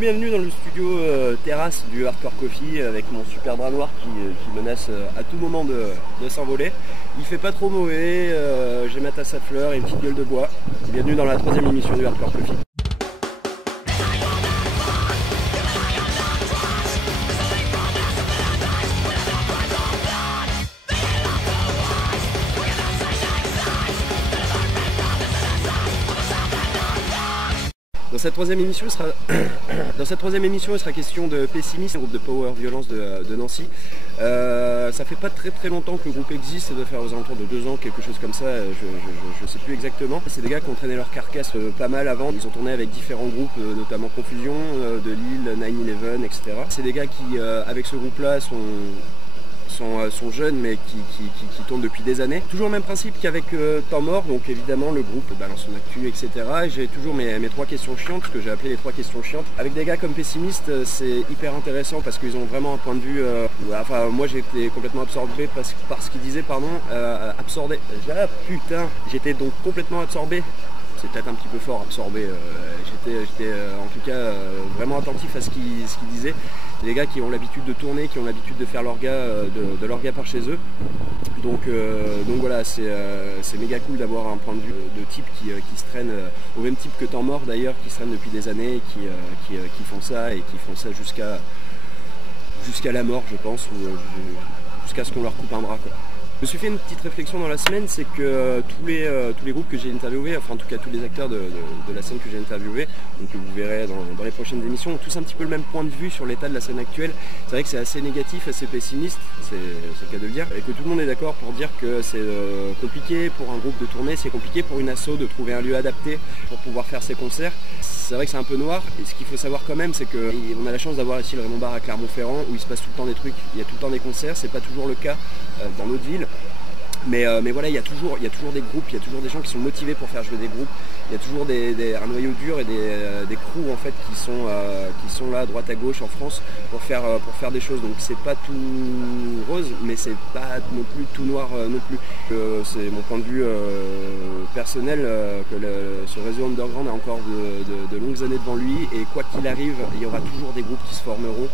Bienvenue dans le studio terrasse du Hardcore Coffee avec mon super drap noir qui menace à tout moment de s'envoler. Il fait pas trop mauvais, j'ai ma tasse à fleurs et une petite gueule de bois. Bienvenue dans la 3e émission du Hardcore Coffee. Dans cette troisième émission, il sera question de Pessimist, un groupe de power violence de Nancy. Ça fait pas très longtemps que le groupe existe, ça doit faire aux alentours de 2 ans, quelque chose comme ça, je sais plus exactement. C'est des gars qui ont traîné leur carcasse pas mal avant, ils ont tourné avec différents groupes, notamment Confusion, de Lille, 9-11, etc. C'est des gars qui, avec ce groupe-là, sont jeunes mais qui tournent depuis des années. Toujours le même principe qu'avec Temps Mort, donc évidemment le groupe balance son actu, etc. J'ai toujours mes 3 questions chiantes, ce que j'ai appelé les 3 questions chiantes. Avec des gars comme Pessimist, c'est hyper intéressant parce qu'ils ont vraiment un point de vue... enfin, moi j'ai été complètement absorbé par ce qu'ils disaient, absorbé. Ah putain, j'étais donc complètement absorbé. C'est peut-être un petit peu fort, absorbé. J'étais en tout cas vraiment attentif à ce qu'ils disaient. C'est des gars qui ont l'habitude de tourner, qui ont l'habitude de faire leur gars, de leur gars par chez eux. Donc voilà, c'est méga cool d'avoir un point de vue de type qui se traîne, au même type que Temps Mort d'ailleurs, qui se traîne depuis des années, qui font ça et qui font ça jusqu'à la mort, je pense, ou jusqu'à ce qu'on leur coupe un bras, quoi. Je me suis fait une petite réflexion dans la semaine, c'est que tous les groupes que j'ai interviewés, enfin en tout cas tous les acteurs de la scène que j'ai interviewés, donc que vous verrez dans les prochaines émissions, ont tous un petit peu le même point de vue sur l'état de la scène actuelle. C'est vrai que c'est assez négatif, assez pessimiste, c'est le cas de le dire, et que tout le monde est d'accord pour dire que c'est compliqué pour un groupe de tourner, c'est compliqué pour une asso de trouver un lieu adapté pour pouvoir faire ses concerts. C'est vrai que c'est un peu noir, et ce qu'il faut savoir quand même, c'est qu'on a la chance d'avoir ici le Raymond Bar à Clermont-Ferrand, où il se passe tout le temps des trucs, il y a tout le temps des concerts, c'est pas toujours le cas dans notre ville. Mais voilà, il y a toujours des groupes, il y a toujours des gens qui sont motivés pour faire jouer des groupes, il y a toujours un noyau dur et des crews en fait qui sont là à droite à gauche en France pour faire des choses. Donc c'est pas tout rose, mais c'est pas non plus tout noir non plus. C'est mon point de vue personnel que ce réseau underground a encore de longues années devant lui, et quoi qu'il arrive, il y aura toujours des groupes qui se formeront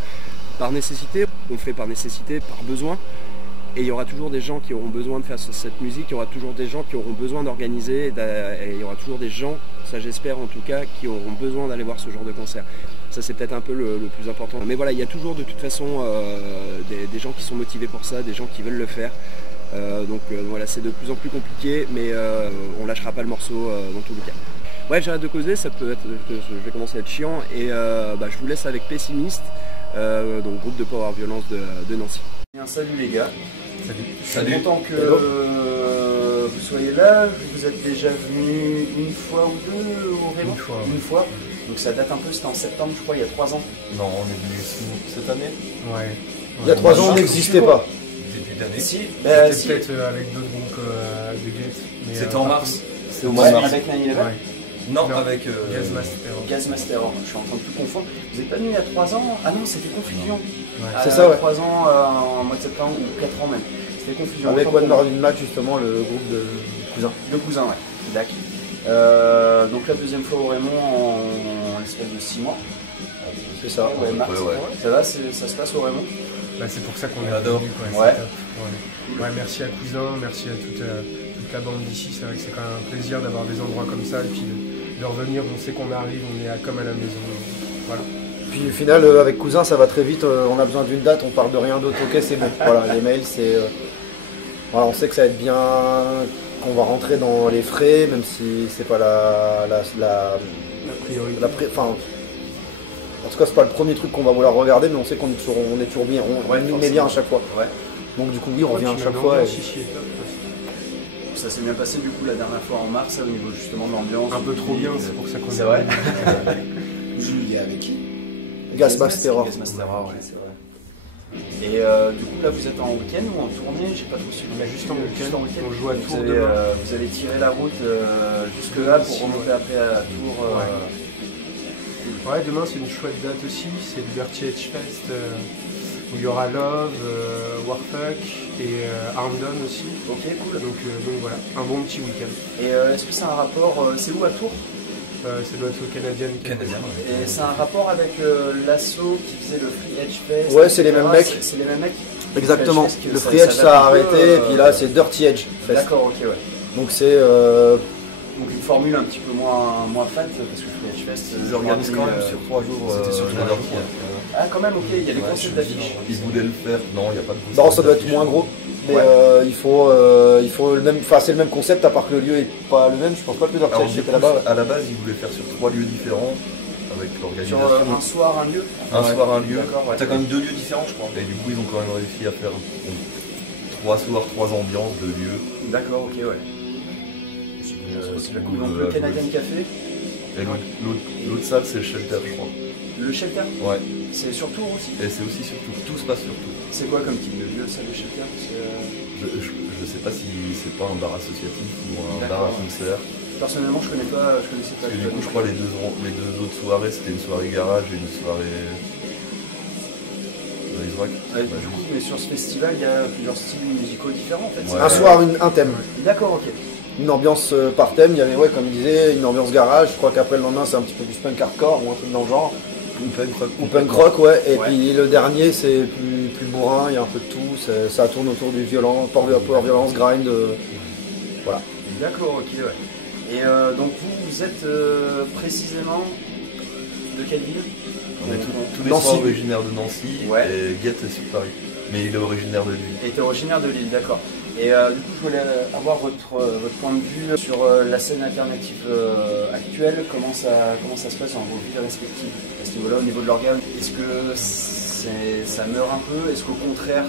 par nécessité, on fait par nécessité, par besoin. Et il y aura toujours des gens qui auront besoin de faire cette musique, il y aura toujours des gens qui auront besoin d'organiser, et il y aura toujours des gens, ça j'espère en tout cas, qui auront besoin d'aller voir ce genre de concert. Ça c'est peut-être un peu le plus important. Mais voilà, il y a toujours de toute façon des gens qui sont motivés pour ça, des gens qui veulent le faire. Voilà, c'est de plus en plus compliqué, mais on lâchera pas le morceau dans tous les cas. Bref, j'arrête de causer, je vais commencer à être chiant, et je vous laisse avec Pessimist, donc groupe de power violence de Nancy. Salut les gars. Je suis content que vous soyez là. Vous êtes déjà venus une fois ou deux au Raymond? Une fois. Donc ça date un peu, c'était en septembre je crois, il y a 3 ans. Non, on est venu cette année. Ouais. Il y a 3 ans on n'existait pas. Début d'année. Si, Peut-être avec d'autres groupes de Gate. C'était en mars. C'est au mois de mars. Avec 9-11. Non, avec Gaz Master. Je suis en train de tout confondre. Vous n'êtes pas venu il y a 3 ans? Ah non, c'était Confusion. Ouais. C'est ça, ouais. 3 ans en mois de septembre, ou 4 ans même. C'était Confusion. Avec One More in Match, justement, le groupe de Cousin. De Cousin, ouais. D'accord. Donc la deuxième fois au Raymond en l'espace de 6 mois. C'est ça. Ouais, mars. Ouais. Ça va, ça se passe au Raymond? Bah, c'est pour ça qu'on adore. Venu, quoi. Ouais. Ouais, merci à Cousin, merci à toute la bande d'ici. C'est vrai que c'est quand même un plaisir d'avoir des endroits comme ça, et puis de revenir, on sait qu'on arrive, on est comme à la maison. Voilà. Puis au final, avec Cousin, ça va très vite. On a besoin d'une date, on parle de rien d'autre. Ok, c'est bon. Voilà, les mails, c'est. Voilà, on sait que ça va être bien, qu'on va rentrer dans les frais, même si c'est pas la priorité. En tout cas, c'est pas le premier truc qu'on va vouloir regarder, mais on sait qu'on est toujours bien. On nous met bien à chaque fois. Ouais. Donc du coup, oui, on revient à chaque fois. Ça s'est bien passé du coup la dernière fois en mars, au niveau justement de l'ambiance. Un peu trop bien, c'est pour ça qu'on est. C'est vrai. Julie avec qui? Gaz Master. Ouais, c'est vrai. Et du coup là vous êtes en week-end ou en tournée? J'ai pas trop su. On est juste en week-end, on joue à Tours demain. demain. Vous allez tirer la route jusque là pour remonter après à Tours. Ouais, demain c'est une chouette date aussi, c'est le Dirty Edge Fest où il y aura Love, Warfuck et Armdon aussi. Ok, cool. Donc voilà, un bon petit week-end. Et est-ce que c'est un rapport, c'est où à Tours? ça doit être au Canadien. Canadien. Et c'est un rapport avec l'assaut qui faisait le Free Edge Fest. Ouais, c'est les mêmes mecs. C'est les mêmes mecs. Exactement. Free Edge Fest, Le Free Edge ça a arrêté, et puis là c'est Dirty Edge Fest. D'accord, ok, ouais. Donc c'est Donc une formule un petit peu moins fat parce que Free Edge Fest. Ils organisent quand même sur 3 jours. C'était sur 3 jours. Ah, quand même, ok, il y a des concepts d'affiches. Ils voulaient le faire. Non, il n'y a pas de bon, ça doit être moins gros. Mais il faut le même, enfin c'est le même concept à part que le lieu est pas le même. Je pense pas que le Dirty Alors, Edge était là-bas. à la base, ils voulaient faire sur 3 lieux différents avec Sur l'organisation. un soir, un lieu. Un soir, un lieu. D'accord, ouais. T'as quand même 2 lieux différents, je crois. Et du coup, ils ont quand même réussi à faire 3 soirs, 3 ambiances de lieux. D'accord, ok, ouais. C'est la coupe. Donc le Canadian Café. Et l'autre salle, c'est le Shelter, je crois. Le Shelter, Ouais. c'est sur Tours aussi. Et c'est aussi surtout. Tout se passe sur Tours. C'est quoi comme type de lieu, ça, le Shelter? Je sais pas si c'est pas un bar associatif ou un D'accord. bar à concert. Personnellement, je connaissais pas. Parce que du coup, je crois les deux autres soirées, c'était une soirée garage et une soirée noise rock. Ouais, du coup, mais sur ce festival, il y a plusieurs styles musicaux différents en fait. Ouais. Un soir, un thème. D'accord, ok. Une ambiance par thème, il y avait, ouais, comme il disait, une ambiance garage. Je crois qu'après le lendemain, c'est un petit peu plus punk hardcore ou un truc dans le genre. Ou punk rock, ouais. Et puis le dernier, c'est plus bourrin, il y a un peu de tout. Ça tourne autour du violent, power violence, grind. Voilà. D'accord, ok, ouais. Et donc vous êtes précisément de quelle ville? On est tous les Nancy. soirs originaires de Nancy Ouais. et Guette est sur Paris. Mais il est originaire de Lille. Et t'es originaire de Lille, d'accord. Et du coup, je voulais avoir votre point de vue sur la scène alternative actuelle. Comment ça se passe dans vos villes respectives à ce niveau-là, au niveau de l'organe? Est-ce que ça meurt un peu? Est-ce qu'au contraire,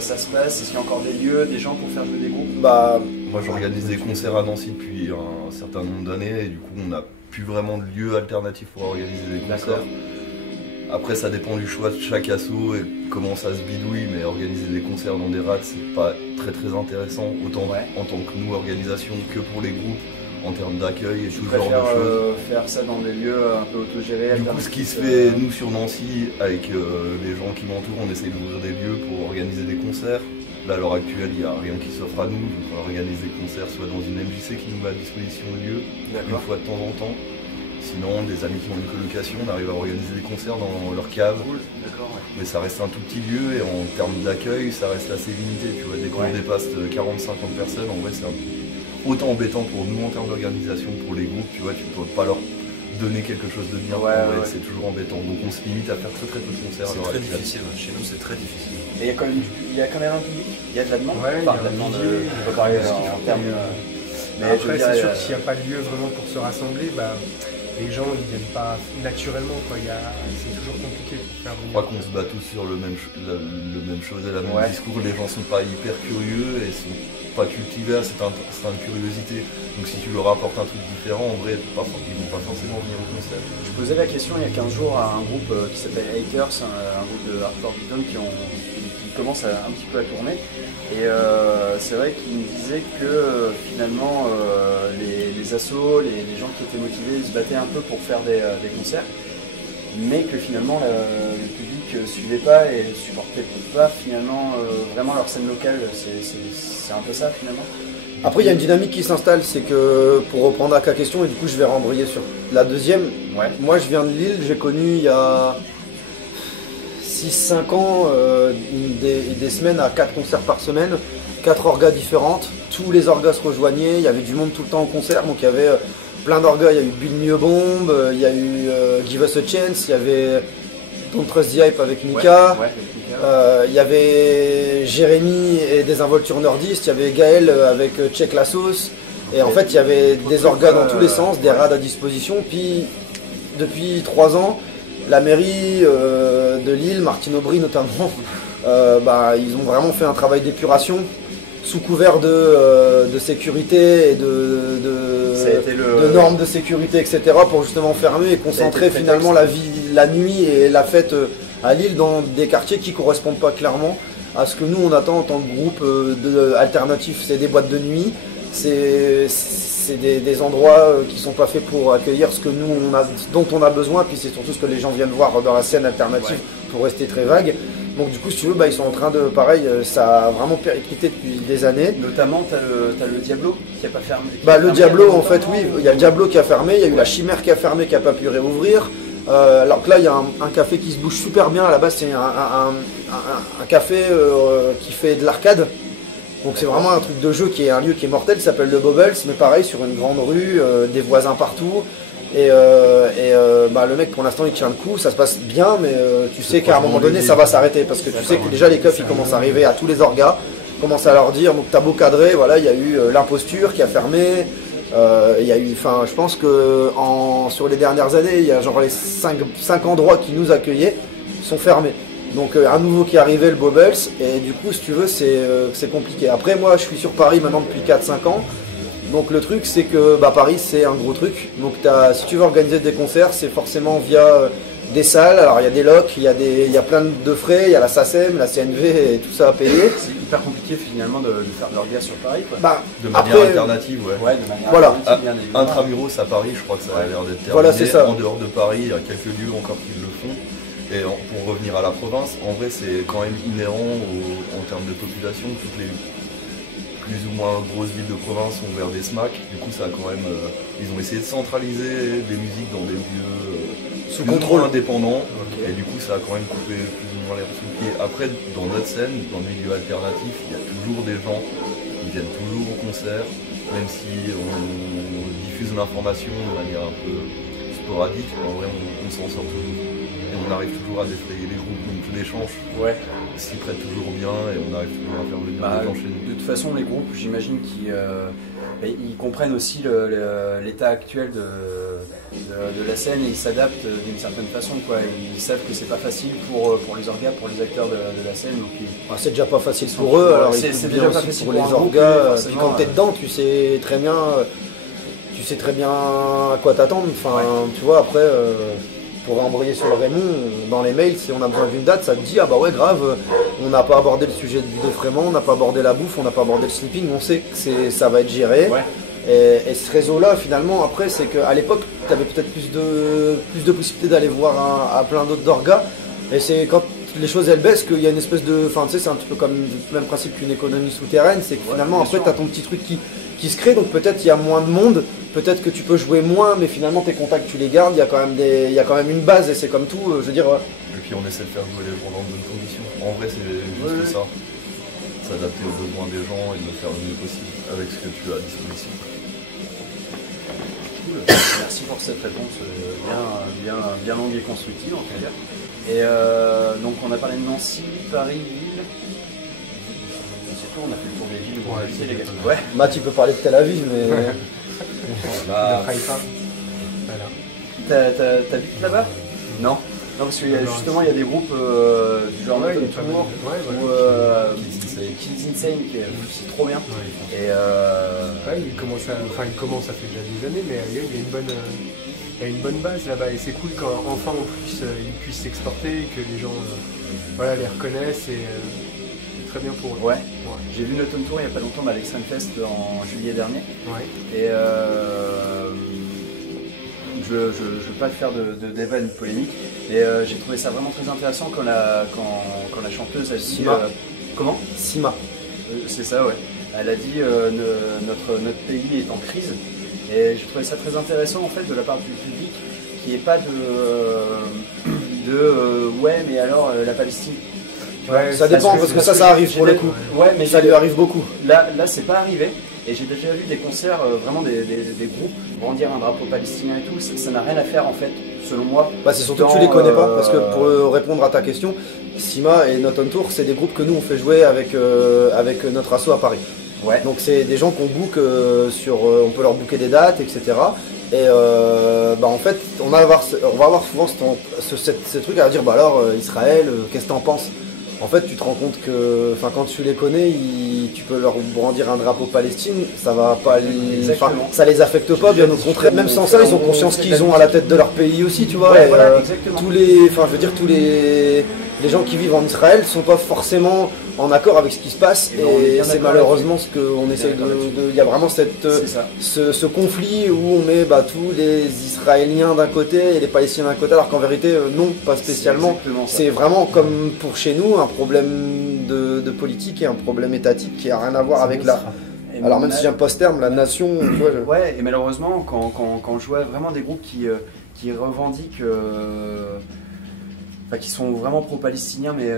ça se passe? Est-ce qu'il y a encore des lieux, des gens pour faire jouer des groupes? Bah, Moi, j'organise des concerts à Nancy depuis un certain nombre d'années et du coup, on n'a plus vraiment de lieu alternatif pour organiser des concerts. Après, ça dépend du choix de chaque asso et comment ça se bidouille, mais organiser des concerts dans des rats, c'est pas très intéressant, autant en tant que nous, organisation, que pour les groupes, en termes d'accueil et tout ce genre de choses. Faire ça dans des lieux un peu autogérés. Du coup, ce qui se fait, nous, sur Nancy, avec les gens qui m'entourent, on essaye d'ouvrir des lieux pour organiser des concerts. Là, à l'heure actuelle, il n'y a rien qui s'offre à nous, donc on organise des concerts soit dans une MJC qui nous met à disposition le lieu, une fois de temps en temps. Sinon, des amis qui ont une colocation, on arrive à organiser des concerts dans leur cave. Cool, d'accord, ouais. Mais ça reste un tout petit lieu et en termes d'accueil, ça reste assez limité. Tu vois, dès qu'on dépasse 40-50 personnes, en vrai, c'est autant embêtant pour nous en termes d'organisation, pour les groupes. Tu vois, tu peux pas leur donner quelque chose de bien. C'est toujours embêtant. Donc on se limite à faire très peu de concerts. C'est très difficile, chez nous c'est très difficile. Et il y a quand même un public, il y a de la demande. Ouais, Enfin, il y a de la un demande, DJ, on peut parler en termes. Mais après, c'est sûr que s'il n'y a pas de lieu vraiment pour se rassembler, bah, les gens ils viennent pas naturellement, quoi. C'est toujours compliqué pour faire venir. Je crois qu'on se bat tous sur le même chose et le même discours. Les gens sont pas hyper curieux et sont pas cultivés à cette curiosité. Donc si tu leur apportes un truc différent, en vrai, ils vont pas forcément venir au concert. Je posais la question il y a 15 jours à un groupe qui s'appelle Haters, un groupe de hardcore beatdown qui commence un petit peu à tourner. Et c'est vrai qu'ils me disaient que finalement les assos, les gens qui étaient motivés, ils se battaient un peu pour faire des concerts, mais que finalement le public suivait pas et supportait pas finalement vraiment leur scène locale. C'est un peu ça finalement. après, il y a une dynamique qui s'installe, c'est que, pour reprendre à ta question, et du coup je vais rembrayer sur la deuxième, moi je viens de Lille, j'ai connu il y a 6-5 ans des semaines à 4 concerts par semaine, 4 orgas différentes, tous les orgas se rejoignaient, il y avait du monde tout le temps en concert, donc il y avait plein d'orgas, il y a eu Build Me a Bomb, il y a eu Give Us a Chance, il y avait Don't Trust the Hype avec Mika, il y avait Jérémy et Désinvolture Nordiste, il y avait Gaël avec Check la Sauce, et en fait il y avait des orgas dans tous les sens, des rades à disposition, puis depuis 3 ans, la mairie de Lille, Martine Aubry notamment, ils ont vraiment fait un travail d'épuration sous couvert de sécurité et de normes de sécurité, etc. pour justement fermer et concentrer finalement la vie, la nuit et la fête à Lille dans des quartiers qui ne correspondent pas clairement à ce que nous on attend en tant que groupe alternatif. C'est des boîtes de nuit, c'est des endroits qui sont pas faits pour accueillir ce que nous dont on a besoin, puis c'est surtout ce que les gens viennent voir dans la scène alternative pour rester très vague. Donc du coup, si tu veux, ils sont en train de, pareil, ça a vraiment périclité depuis des années. Notamment, t'as le Diablo qui a pas fermé. Le Diablo, en fait, oui, il y a le Diablo qui a fermé, il y a eu la Chimère qui a fermé, qui n'a pas pu réouvrir. Alors que là, il y a un café qui se bouge super bien. À la base, c'est un café qui fait de l'arcade. Donc c'est vraiment un truc de jeu qui est un lieu qui est mortel, qui s'appelle le Bobbles, mais pareil, sur une grande rue, des voisins partout. Et le mec, pour l'instant, il tient le coup, ça se passe bien, mais tu sais qu'à un moment donné, ça va s'arrêter. Parce que tu sais que déjà, les keufs, ils commencent à arriver à tous les orgas, commencent à leur dire, donc t'as beau cadrer, voilà, il y a eu l'imposture qui a fermé. Il y a eu, je pense que sur les dernières années, il y a genre les 5 endroits qui nous accueillaient sont fermés. Donc un nouveau qui est arrivé, le Bobbles, et du coup, si tu veux, c'est compliqué. Après, moi, je suis sur Paris maintenant depuis 4-5 ans. Donc le truc, c'est que Paris, c'est un gros truc. Donc si tu veux organiser des concerts, c'est forcément via des salles. Alors il y a des locs, il y a plein de frais, il y a la SACEM, la CNV et tout ça à payer. C'est hyper compliqué finalement de faire de l'orga sur Paris, quoi. De manière alternative, ouais. De manière voilà. alternative, bien évidemment. Intramuros à Paris, je crois que ça a l'air d'être terminé. Voilà, c'est ça. En dehors de Paris, il y a quelques lieux encore qui le font. Et pour revenir à la province, en vrai, c'est quand même inhérent en termes de population. Toutes les plus ou moins grosses villes de province ont ouvert des SMAC. Du coup, ça a quand même. Ils ont essayé de centraliser des musiques dans des lieux sous contrôle indépendant. Okay. Et du coup, ça a quand même coupé plus ou moins les sous le pied. Après, dans notre scène, dans le milieu alternatif, il y a toujours des gens qui viennent toujours au concert, même si on diffuse l'information de manière un peu sporadique. En vrai, on s'en sort toujours. Et on arrive toujours à défrayer les groupes, donc l'échange s'y prête toujours bien et on arrive toujours à faire venir les gens chez nous. De toute façon, les groupes, j'imagine qu'ils ils comprennent aussi l'état actuel de la scène et ils s'adaptent d'une certaine façon, quoi. Ils savent que c'est pas facile pour les orgas, pour les acteurs de la scène. C'est déjà pas facile pour eux, alors c'est déjà pas facile pour les orgas. Puis quand t'es dedans, tu sais très bien à quoi t'attendre. Tu vois, après. Pour embrayer sur le Raymond, dans les mails, si on a besoin d'une date, ça te dit, ah bah ouais, grave, on n'a pas abordé le sujet du défraiement, on n'a pas abordé la bouffe, on n'a pas abordé le sleeping, on sait que ça va être géré. Ouais. Et ce réseau-là, finalement, après, c'est qu'à l'époque, tu avais peut-être plus de possibilités d'aller voir à plein d'autres d'orgas. Et c'est quand les choses elles baissent qu'il y a une espèce de. Enfin, tu sais, c'est un petit peu comme le même principe qu'une économie souterraine, c'est que finalement, après, tu as ton petit truc qui se crée, donc peut-être il y a moins de monde, peut-être que tu peux jouer moins, mais finalement tes contacts tu les gardes, il y a quand même une base et c'est comme tout, je veux dire. Et puis on essaie de faire jouer les gens dans de bonnes conditions. En vrai c'est juste ça. S'adapter aux besoins des gens et de le faire le mieux possible avec ce que tu as à disposition. Cool. Merci pour cette réponse bien longue et constructive en tout cas. Et donc on a parlé de Nancy, Paris, Lille. On a fait le tour des villes où on a visité les gars. Ouais. Matt, tu peux parler de Tel Aviv, mais. T'habites là-bas? Non. Non, parce qu'il y a justement il y a des groupes du genre Noton Tour ou Kids Insane qui c'est trop bien. Et il commence à faire déjà des années, mais il y a une bonne base là-bas et c'est cool quand enfin en plus ils puissent s'exporter, que les gens les reconnaissent et très bien pour eux. Ouais. J'ai vu Noton Tour il n'y a pas longtemps à l'Extreme Fest en juillet dernier. Ouais. Et je ne veux pas faire de débat ni de polémique, mais j'ai trouvé ça vraiment très intéressant quand la chanteuse a dit... comment? Sima. C'est ça, ouais. Elle a dit notre pays est en crise. Et j'ai trouvé ça très intéressant en fait de la part du public, qui n'est pas ouais mais alors la Palestine. Ouais, ça dépend parce que ça arrive pour le coup. Ouais, mais ça lui arrive beaucoup. Là c'est pas arrivé. Et j'ai déjà vu des concerts, vraiment des groupes brandir un drapeau palestinien et tout. Ça n'a rien à faire en fait, selon moi. C'est surtout que tu les connais pas, parce que pour répondre à ta question, Sima et Noton Tour, c'est des groupes que nous on fait jouer avec notre asso à Paris. Ouais. Donc c'est des gens qu'on book on peut leur booker des dates, etc. Et en fait, on va avoir souvent ce truc à dire, Israël, qu'est-ce que t'en penses? En fait, tu te rends compte que, quand tu les connais, tu peux leur brandir un drapeau Palestine, ça va pas ça les affecte pas, bien au contraire. Même sans ça, ils ont conscience qu'ils ont à la tête de leur pays aussi, tu vois. Ouais, voilà, exactement. Tous les gens qui vivent en Israël sont pas forcément en accord avec ce qui se passe, Et on est et bien c'est d'accord malheureusement ce qu'on essaye d'accord de. Il y a vraiment C'est ça. ce conflit où on met tous les Israéliens d'un côté et les Palestiniens d'un côté, alors qu'en vérité, non, pas spécialement. C'est vraiment comme pour chez nous, un problème de politique et un problème étatique qui a rien à voir avec la. Et Alors même si j'aime pas ce terme, la nation, tu vois, Ouais, et malheureusement, quand je vois vraiment des groupes qui revendiquent, enfin, qui sont vraiment pro-palestiniens, mais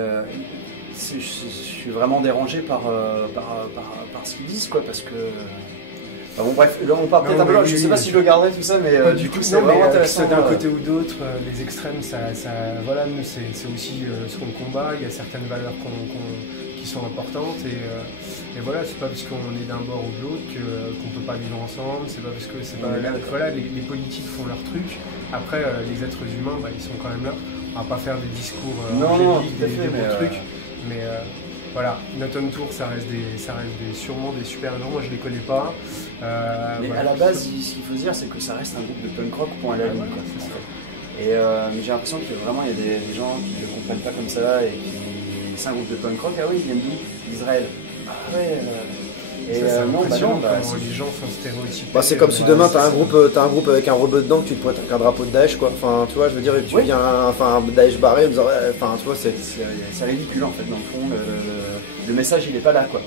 je suis vraiment dérangé par ce qu'ils disent, quoi, parce que... Enfin, bon, bref, là on part peut-être un peu loin, je sais pas si je le garderai tout ça, mais du coup c'est vraiment intéressant. D'un côté ou d'autre, les extrêmes, voilà, nous c'est aussi ce qu'on combat, il y a certaines valeurs qui sont importantes, et voilà, c'est pas parce qu'on est d'un bord ou de l'autre qu'on peut pas vivre ensemble, c'est pas parce que voilà, les politiques font leur truc, après les êtres humains, ils sont quand même là, on va pas faire des discours angéliques, des beaux trucs, mais voilà, Not On Tour, ça reste sûrement des super gens, moi je les connais pas. Mais voilà. à la base, ce qu'il faut dire, c'est que ça reste un groupe de punk rock pour aller à la ligne, quoi. Et mais j'ai l'impression que vraiment il y a des gens qui ne le comprennent pas comme ça et qui. C'est un groupe de punk rock, ah oui, ils viennent d'où? D'Israël. Ah ouais. Et c'est non, impressionnant non, comment les gens sont stéréotypés. c'est comme si demain t'as un groupe avec un rebeu dedans que tu te pointes avec un drapeau de Daesh, quoi. Enfin, tu vois, je veux dire, tu viens un Daesh barré en disant, enfin, tu vois, c'est ridicule en fait, dans le fond. Le message il est pas là, quoi.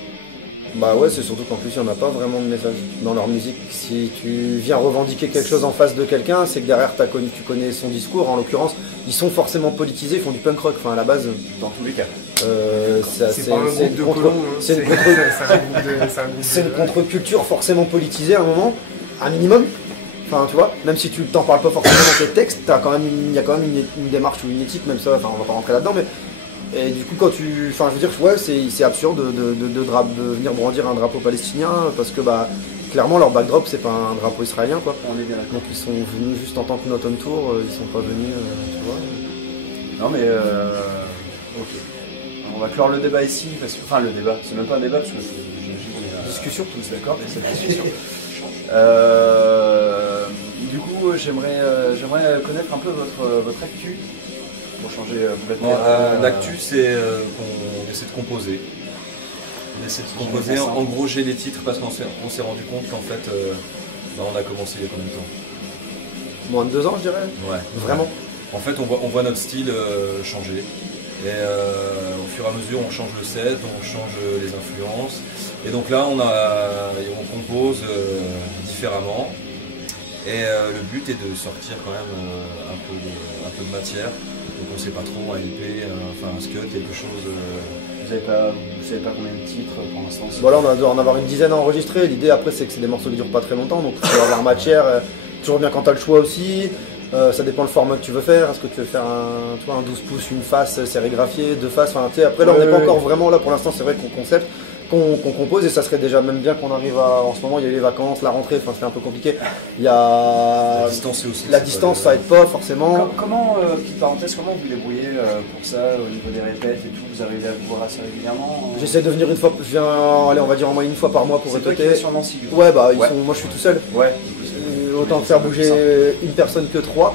Bah ouais, c'est surtout qu'en plus il n'y en a pas vraiment de message dans leur musique. Si tu viens revendiquer quelque chose en face de quelqu'un, c'est que derrière tu connais son discours. En l'occurrence, ils sont forcément politisés, ils font du punk rock, enfin à la base. Dans tous les cas. C'est pas un groupe de colons, c'est une contre-culture forcément politisée à un moment, un minimum. Enfin, tu vois, même si tu t'en parles pas forcément dans tes textes, il y a quand même une démarche ou une éthique, même ça, enfin on va pas rentrer là-dedans, mais... Et du coup, je veux dire, ouais, c'est absurde de venir brandir un drapeau palestinien parce que, clairement, leur backdrop, c'est pas un drapeau israélien, quoi. On est bien d'accord. Donc, ils sont venus juste en tant que Not On Tour, ils sont pas venus, tu vois. Non, mais, ok. On va clore le débat ici, enfin, le débat, c'est même pas un débat, parce que j'imagine qu'on est Discussion. tous d'accord, mais c'est une discussion. Du coup, j'aimerais connaître un peu votre actu. Pour changer complètement. L'actu, c'est qu'on essaie de composer. On essaie de composer. En gros, j'ai les titres parce qu'on s'est rendu compte qu'en fait, on a commencé il y a combien de temps? Moins de 2 ans, je dirais. Ouais. Vraiment. En fait, on voit notre style changer. Et au fur et à mesure, on change le set, on change les influences. Et donc là, on compose différemment. Et le but est de sortir quand même un peu de matière. Donc on sait pas trop, un LP, un scud, quelque chose. Vous savez pas combien de titres pour l'instant? Voilà, on doit en avoir une dizaine à enregistrer. L'idée après, c'est que c'est des morceaux qui durent pas très longtemps, donc il faut avoir matière. Toujours bien quand tu as le choix aussi. Ça dépend le format que tu veux faire. Est-ce que tu veux faire un 12 pouces, une face sérigraphiée, 2 faces, après là on n'est pas encore vraiment là pour l'instant, c'est vrai qu'on concept. Qu'on compose, et ça serait déjà même bien qu'on arrive en ce moment il y a les vacances, la rentrée, enfin c'est un peu compliqué. Il y a la distance aussi. La distance ça aide pas forcément. Comment, petite parenthèse, comment vous vous débrouillez pour ça au niveau des répètes et tout? Vous arrivez à vous voir assez régulièrement? J'essaie de venir une fois, on va dire en moyenne une fois par mois pour répéter. C'est toi qui es sur Nancy? Ouais, moi je suis tout seul. Ouais. Autant faire bouger une personne que 3.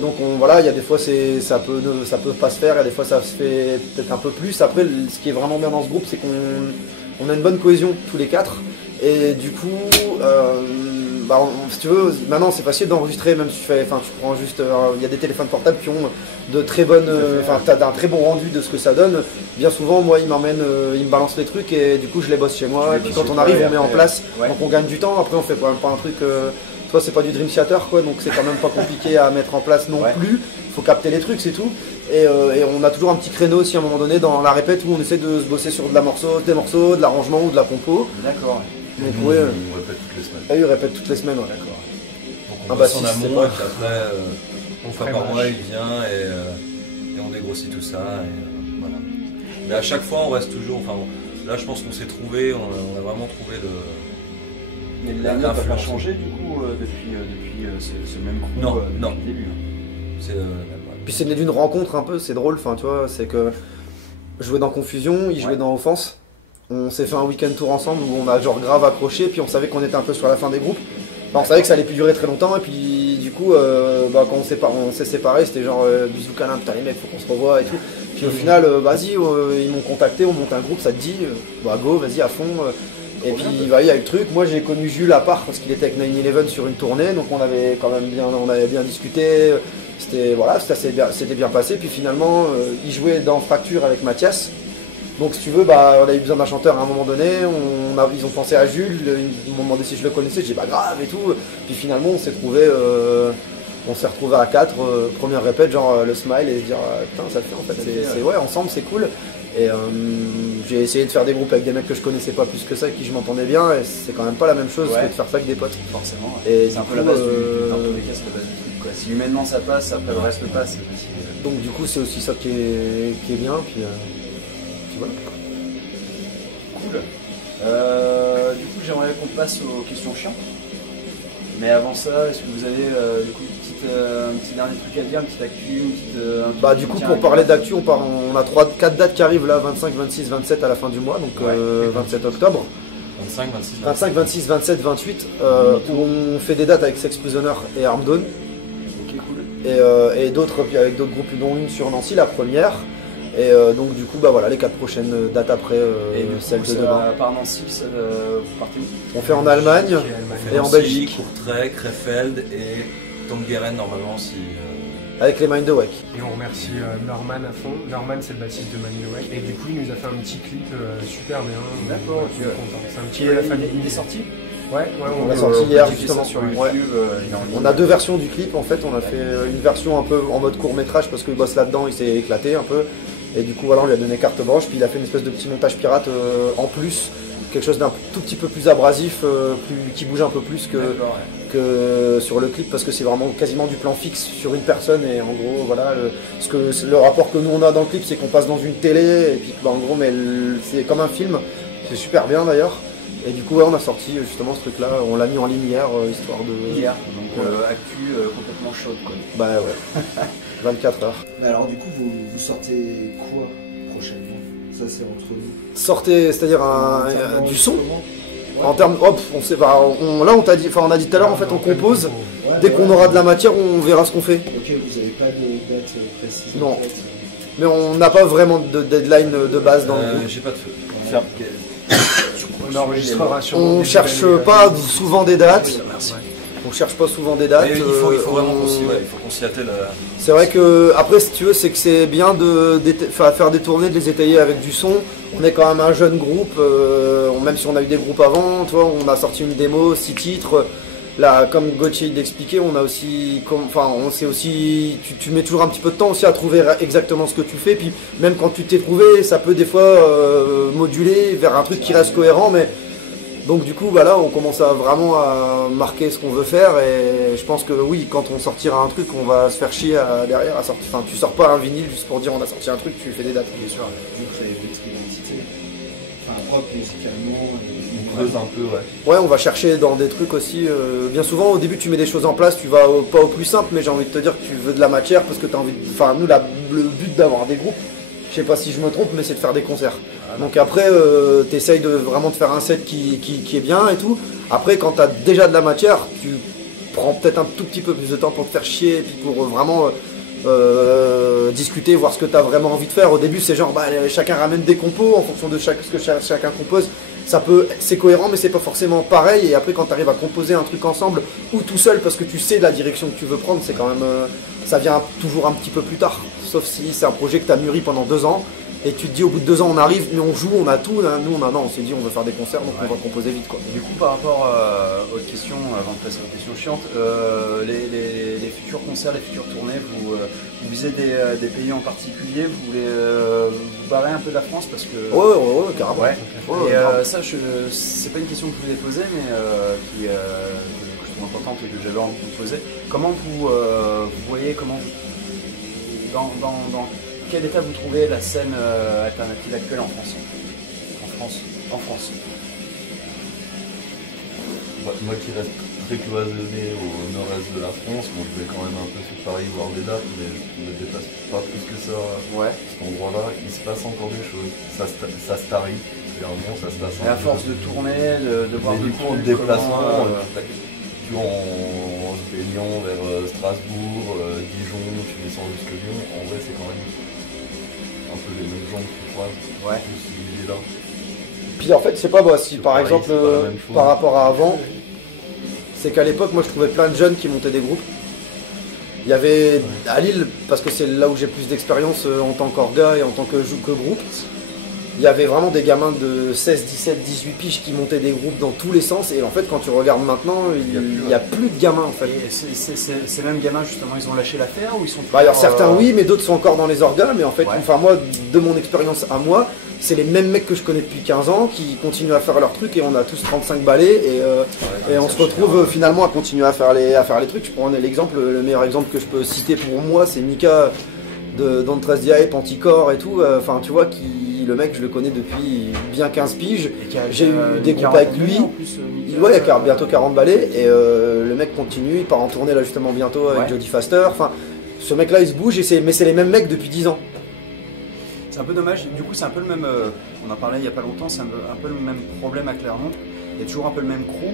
Donc il y a des fois ça peut pas se faire, et des fois ça se fait peut-être un peu plus. Après, ce qui est vraiment bien dans ce groupe, c'est qu'on a une bonne cohésion tous les 4, et du coup si tu veux, maintenant c'est facile d'enregistrer, même si tu prends juste, il y a des téléphones portables qui ont de très bonnes, t'as un très bon rendu de ce que ça donne. Bien souvent, moi, il me balance les trucs, et du coup je les bosse chez moi, et puis quand on arrive, on met en place, donc on gagne du temps. Après, on fait pas un truc, toi c'est pas du Dream Theater, quoi, donc c'est quand même pas compliqué à mettre en place non plus. Faut capter les trucs, c'est tout. Et on a toujours un petit créneau aussi à un moment donné dans la répète où on essaie de se bosser sur des morceaux, de l'arrangement ou de la compo. D'accord. Donc on répète toutes les semaines. Ils répètent toutes les semaines, ouais. D'accord. Donc on bosse en amont, et puis après, une fois par mois, il vient et on dégrossit tout ça. Et, voilà. Mais à chaque fois, on reste toujours. Là, je pense qu'on s'est trouvé, on a vraiment trouvé le. Mais le line-up n'a pas changé du coup depuis ce même groupe non. depuis le début. Puis c'est né d'une rencontre un peu, c'est drôle, tu vois, c'est que je jouais dans Confusion, il jouait dans Offense. On s'est fait un week-end tour ensemble où on a genre grave accroché, puis on savait qu'on était un peu sur la fin des groupes. On savait que ça allait plus durer très longtemps, et puis du coup quand on s'est séparés, c'était genre bisous câlin, putain les mecs, faut qu'on se revoie et tout. Puis au final, vas-y, ils m'ont contacté, on monte un groupe, ça te dit, bah go, vas-y à fond. Et puis bah, il y a eu le truc, moi j'ai connu Jules à part parce qu'il était avec 9-11 sur une tournée, donc on avait quand même bien discuté, c'était bien passé. Puis finalement, il jouait dans Fracture avec Mathias. Donc si tu veux, bah, on a eu besoin d'un chanteur à un moment donné, ils ont pensé à Jules, ils m'ont demandé si je le connaissais, j'ai dit bah grave et tout. Puis finalement on s'est retrouvé à 4, première répète, genre le smile et se dire putain ça le fait en fait, ouais ensemble c'est cool. Et j'ai essayé de faire des groupes avec des mecs que je connaissais pas plus que ça, avec qui je m'entendais bien, et c'est quand même pas la même chose que de faire ça avec des potes. Forcément. Et c'est un peu la base dans tous les cas, c'est la base du truc, quoi. Si humainement ça passe, après le reste passe. Donc du coup c'est aussi ça qui est bien, puis voilà. Cool. Du coup j'aimerais qu'on passe aux questions chiantes. Mais avant ça, est-ce que vous avez du coup, un petit dernier truc à dire, une petite actu, Bah du coup pour parler d'actu, on a 4 dates qui arrivent là, 25, 26, 27 à la fin du mois, donc 27 octobre. 25, 26, 27, 28, où on fait des dates avec Sex Prisoner et Armdown. Ok, cool. Et d'autres avec d'autres groupes, dont une sur Nancy, la première. Et donc du coup bah voilà les 4 prochaines dates après celle de demain. Par Nancy, vous partez où? On fait en Allemagne et en Belgique. Courtrai, Krefeld et Tongeren normalement si... Avec les Mind Awake. Et on remercie Norman à fond. Norman c'est le bassiste de Mind Awake. Et du coup il nous a fait un petit clip super bien. D'accord, je suis content. C'est un petit de la famille. Il est sorti? Ouais, on l'a sorti hier justement. Sur YouTube, on a 2 versions du clip en fait. On a fait une version un peu en mode court métrage parce qu'il bosse là-dedans, il s'est éclaté un peu. Et du coup voilà, on lui a donné carte blanche, puis il a fait une espèce de petit montage pirate en plus, quelque chose d'un tout petit peu plus abrasif, qui bouge un peu plus que sur le clip, parce que c'est vraiment quasiment du plan fixe sur une personne. Et en gros voilà, le rapport que nous on a dans le clip, c'est qu'on passe dans une télé, et puis bah, en gros mais c'est comme un film, c'est super bien d'ailleurs. Et du coup ouais, on a sorti justement ce truc là, on l'a mis en ligne hier, histoire de... Hier, donc actu complètement chaude quoi. Bah ouais, 24 heures. Mais alors du coup vous sortez quoi prochainement? Ça c'est entre nous. Sortez, c'est-à-dire du son. En termes, hop, on sait pas. Là on t'a dit, enfin on a dit tout à l'heure en fait on compose. Dès qu'on aura de la matière, on verra ce qu'on fait. Ok, vous avez pas de date précise? Non. Mais on n'a pas vraiment de deadline de base dans le groupe. J'ai pas de feu. On enregistrera sur. On cherche pas souvent des dates. On cherche pas souvent des dates. Il faut vraiment qu'on s'y attelle. C'est vrai que après si tu veux c'est que c'est bien de faire des tournées, de les étayer avec du son. On est quand même un jeune groupe, même si on a eu des groupes avant, tu vois, on a sorti une démo, 6 titres. Là, comme Gauthier l'expliquait, on a aussi, on sait aussi, tu mets toujours un petit peu de temps aussi à trouver exactement ce que tu fais. Puis même quand tu t'es trouvé, ça peut des fois moduler vers un truc qui reste cohérent, mais donc du coup, bah là, on commence vraiment à marquer ce qu'on veut faire. Et je pense que oui, quand on sortira un truc, on va se faire chier derrière à sortir. Enfin, tu sors pas un vinyle juste pour dire on a sorti un truc, tu fais des dates. Bien sûr, vu que vous avez votre identité, enfin rock musicalement. On creuse un peu, ouais. Ouais, on va chercher dans des trucs aussi. Bien souvent, au début, tu mets des choses en place, tu vas pas au plus simple, mais j'ai envie de te dire que tu veux de la matière parce que tu as envie de... Enfin, nous, le but d'avoir des groupes, je sais pas si je me trompe, mais c'est de faire des concerts. Donc après, tu essayes vraiment de faire un set qui est bien et tout. Après, quand tu as déjà de la matière, tu prends peut-être un tout petit peu plus de temps pour te faire chier et puis pour vraiment discuter, voir ce que tu as vraiment envie de faire. Au début, c'est genre, bah, chacun ramène des compos en fonction de ce que chacun compose. C'est cohérent, mais c'est pas forcément pareil. Et après, quand tu arrives à composer un truc ensemble ou tout seul parce que tu sais la direction que tu veux prendre, c'est quand même, ça vient toujours un petit peu plus tard. Sauf si c'est un projet que tu as mûri pendant 2 ans. Et tu te dis au bout de 2 ans on arrive, mais on joue, on a tout, nous on s'est dit on veut faire des concerts donc on va composer vite quoi. Du coup par rapport aux questions, avant de passer aux questions chiantes, les futurs concerts, les futures tournées, vous visez des pays en particulier, vous voulez vous barrer un peu de la France parce que... Ouais, carrément. Et ça c'est pas une question que je voulais poser mais que je trouve importante et que j'avais envie de vous poser. Comment vous voyez, dans quel état vous trouvez la scène alternative actuelle en France? En France. Moi qui reste très cloisonné au nord-est de la France, je vais quand même un peu sur Paris voir des dates, mais je ne me déplace pas plus que ça. Cet endroit-là, il se passe encore des choses. Ça se tarie, clairement, ça se passe. Et à force de tourner, de voir du coup, en déplacement, en se baignant vers Strasbourg, Dijon, tu descends jusque Lyon, en vrai c'est quand même un peu les mêmes gens que tu croises. Ouais. Tous là. Puis en fait, je sais pas, moi, si Sur par Paris, exemple, c'est pas la même chose. par rapport à avant, c'est qu'à l'époque, moi je trouvais plein de jeunes qui montaient des groupes. Il y avait à Lille, parce que c'est là où j'ai plus d'expérience en tant qu'orga et en tant que groupe, il y avait vraiment des gamins de 16, 17, 18 piges qui montaient des groupes dans tous les sens. Et en fait, quand tu regardes maintenant, il n'y a plus de gamins en fait. Et ces mêmes gamins, justement, ils ont lâché l'affaire ou ils sont Bah, alors toujours, certains oui, mais d'autres sont encore dans les orgas. Mais en fait, Ouais. enfin moi, de mon expérience à moi, c'est les mêmes mecs que je connais depuis 15 ans qui continuent à faire leur truc et on a tous 35 balais et on se retrouve finalement à continuer à faire les trucs. Je prends l'exemple, le meilleur exemple que je peux citer pour moi, c'est Mika de Don't Trust the Hype, Anticorps et tout. Enfin, tu vois, le mec, je le connais depuis bien 15 piges. Et qui a- J'ai eu des groupes 40 avec lui. en plus, Mika, Ouais, il a bientôt 40 balais et le mec continue, il part en tournée là justement bientôt avec Ouais. Jodie Faster. Enfin, ce mec là il se bouge mais c'est les mêmes mecs depuis 10 ans. C'est un peu dommage, du coup c'est un peu le même, on en parlait il n'y a pas longtemps, c'est un peu le même problème à Clermont, il y a toujours un peu le même crew,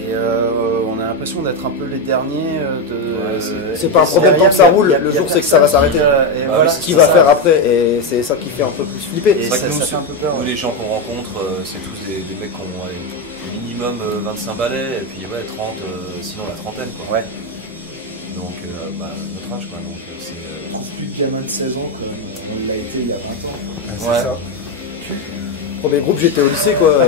et on a l'impression d'être un peu les derniers C'est pas un problème tant que ça roule, le jour c'est que ça va s'arrêter. Et voilà, Ce qu'il va faire après, et c'est ça qui fait un peu plus flipper. Et C'est vrai que nous, ça fait un peu peur. nous, les gens qu'on rencontre, c'est tous des mecs qui ont minimum 25 balais, et puis ouais, 30, sinon la trentaine quoi. Ouais. Donc notre âge quoi, donc c'est... On trouve plus de gamins de 16 ans comme on l'a été il y a 20 ans. Ah, c'est Ouais. ça. Premier groupe j'étais au lycée quoi. Ouais,